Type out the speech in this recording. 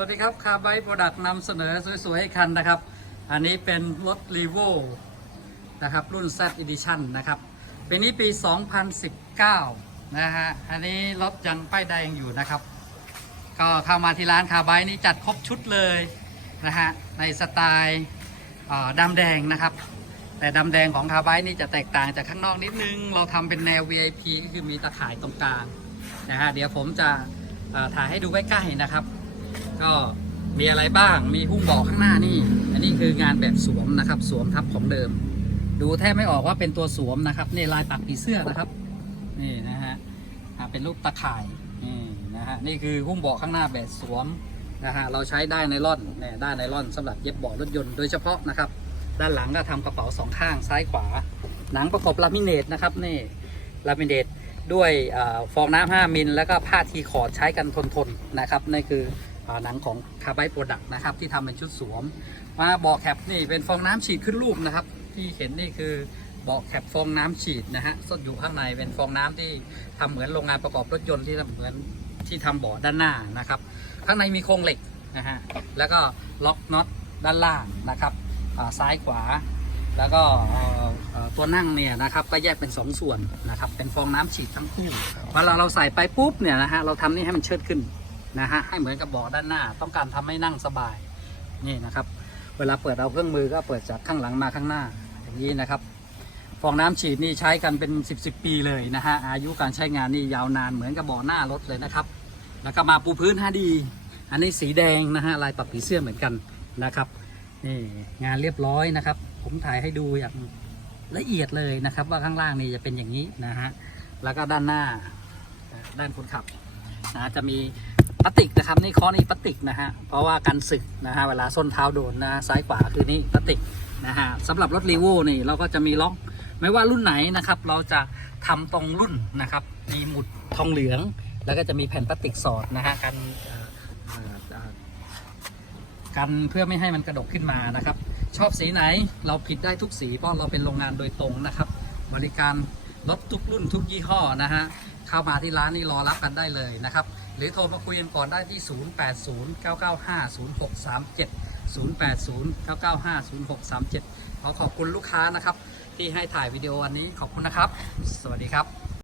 สวัสดีครับคาร์ไบโปรดักต์นำเสนอสวยๆให้คันนะครับ อันนี้เป็นรถ r e v o นะครับ รุ่น Z Edition นะครับปีนี้ปี 2019 นะฮะ อันนี้รถยังป้ายแดงอยู่นะครับ ก็เข้ามาที่ร้านคาร์ไบนี่จัดครบชุดเลยนะฮะ ในสไตล์ดำแดงนะครับ แต่ดำแดงของคาร์ไบนี่จะแตกต่างจากข้างนอกนิดนึง เราทำเป็นแนว VIP ก็คือมีตะข่ายตรงกลางนะฮะ เดี๋ยวผมจะถ่ายให้ดูใกล้ๆนะครับ ก็มีอะไรบ้าง มีหุ้มเบาะข้างหน้านี่ อันนี้คืองานแบบสวมนะครับ สวมทับของเดิม ดูแทบไม่ออกว่าเป็นตัวสวมนะครับนี่ลายปักผีเสื้อนะครับ นี่นะฮะเป็นรูปตะข่ายนี่นะฮะนี่คือหุ้มเบาะข้างหน้าแบบสวมนะฮะเราใช้ได้ไนล่อนเนี่ยได้ไนล่อนสำหรับเย็บเบาะรถยนต์โดยเฉพาะนะครับ ด้านหลังก็ทำกระเป๋าสองข้างซ้ายขวา หนังประกบลามิเนตนะครับนี่ลามิเนตด้วยอฟองน้ำ5มิล แล้วก็ผ้าทีคอร์ดใช้กันทนๆนะครับนี่คือ หนังของคาร์ไบโปรดักต์นะครับที่ทำเป็นชุดสวม มาเบาะแคปนี่เป็นฟองน้ำฉีดขึ้นรูปนะครับ ที่เห็นนี่คือเบาะแคปฟองน้ำฉีดนะฮะซ่อนอยู่ข้างในเป็นฟองน้ำที่ทำเหมือนโรงงานประกอบรถยนต์ที่ทำเหมือนที่ทำเบาะด้านหน้านะครับ ข้างในมีโครงเหล็กนะฮะแล้วก็ล็อกน็อตด้านล่างนะครับซ้ายขวา แล้วก็ตัวนั่งเนี่ยนะครับก็แยกเป็นสองส่วนนะครับเป็นฟองน้ำฉีดทั้งคู่เวลาเราใส่ไปปุ๊บเนี่ยนะฮะเราทำนี่ให้มันเชิดขึ้น นะฮะให้เหมือนกับเบาะด้านหน้า ต้องการทำให้นั่งสบายนี่นะครับ เวลาเปิดเอาเครื่องมือก็เปิดจากข้างหลังมาข้างหน้าอย่างนี้นะครับฟองน้ำฉีดนี่ใช้กันเป็น 10บสปีเลยนะฮะอายุการใช้งานนี่ยาวนานเหมือนกับเบาะหน้ารถเลยนะครับ แล้วก็มาปูพื้น 5D อันนี้สีแดงนะฮะลายปักผีเสื้อเหมือนกันนะครับนี่งานเรียบร้อยนะครับ ผมถ่ายให้ดูอย่างละเอียดเลยนะครับ ว่าข้างล่างนี่จะเป็นอย่างนี้นะฮะแล้วก็ด้านหน้าด้านคนขับนะจะมี พลาสติกนะครับนี่ข้อนี้พลาสติกนะฮะเพราะว่ากันสึกนะฮะเวลาส้นเท้าโดนนะซ้ายขวาคือนี่พลาสติกนะฮะสำหรับรถรีโวนี่เราก็จะมีล็อกไม่ว่ารุ่นไหนนะครับ เราจะทำตรงรุ่นนะครับ มีหมุดทองเหลือง แล้วก็จะมีแผ่นพลาสติกสอดนะฮะกันเอ่อเอ่อเอ่อกันเพื่อไม่ให้มันกระดกขึ้นมานะครับ ชอบสีไหนเราผิดได้ทุกสีเพราะเราเป็นโรงงานโดยตรงนะครับ บริการรถทุกรุ่นทุกยี่ห้อนะฮะ เข้ามาที่ร้านนี่รอรับกันได้เลยนะครับ หรือโทรมาคุยกันก่อนได้ที่ 0809950637 0809950637 ขอขอบคุณลูกค้านะครับ ที่ให้ถ่ายวิดีโออันนี้ขอบคุณนะครับ สวัสดีครับ